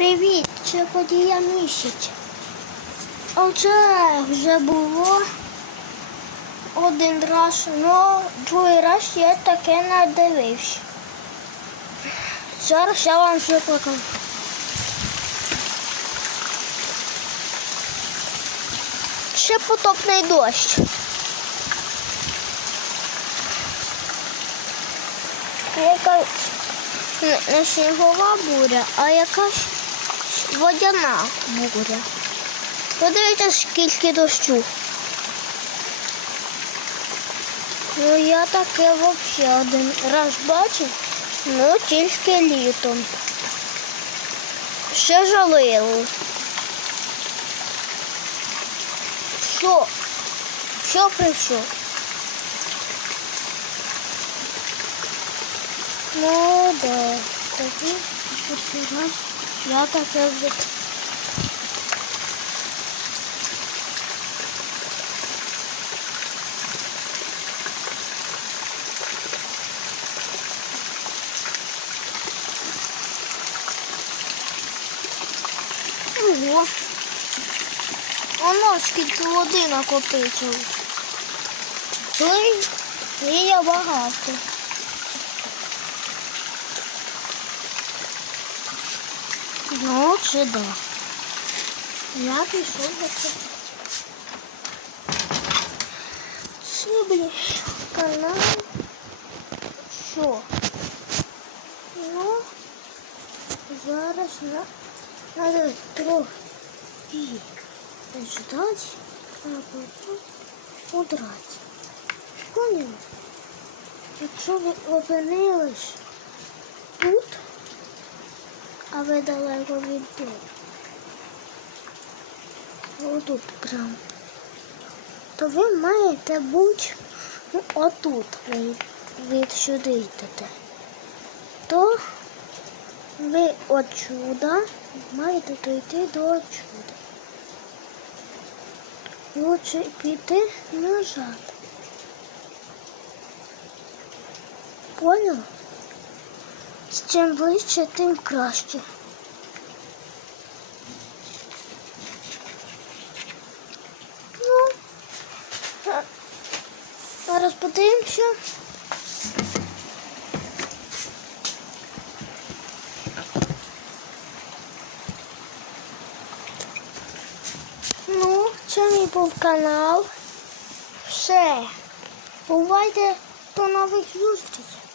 Привіт, це подія місяця. Оце вже було один раз, але другий раз я таке не дивився. Зараз я вам все покажу. Ще потопний дощ. Яка не снігова буря, а якась водяна буря. Подивіться, скільки дощу. Ну я таке взагалі один раз бачив, ну тільки літом. Ще жалило. Що? Що прийшов? Ну да, тоді я таке вже. Ого. Воно скільки води накопичилось. Ой, є багато. Ну, це да. Я пішов за це. Це, блін, канал. Що? Ну, зараз на... надо трохи ждать, а потім удрати. Поняли? Якщо ви опинились тут, а ви далеко від дому. Отут прям. То ви маєте бути ну, отут ви від сюди йдете. То ви отсюда маєте дойти до отсюда. Лучше піти назад. Понял? Чим ближче, тим краще. Ну, зараз подивимося. Ну, це мій був канал. Все. Бувайте до нових зустрічей.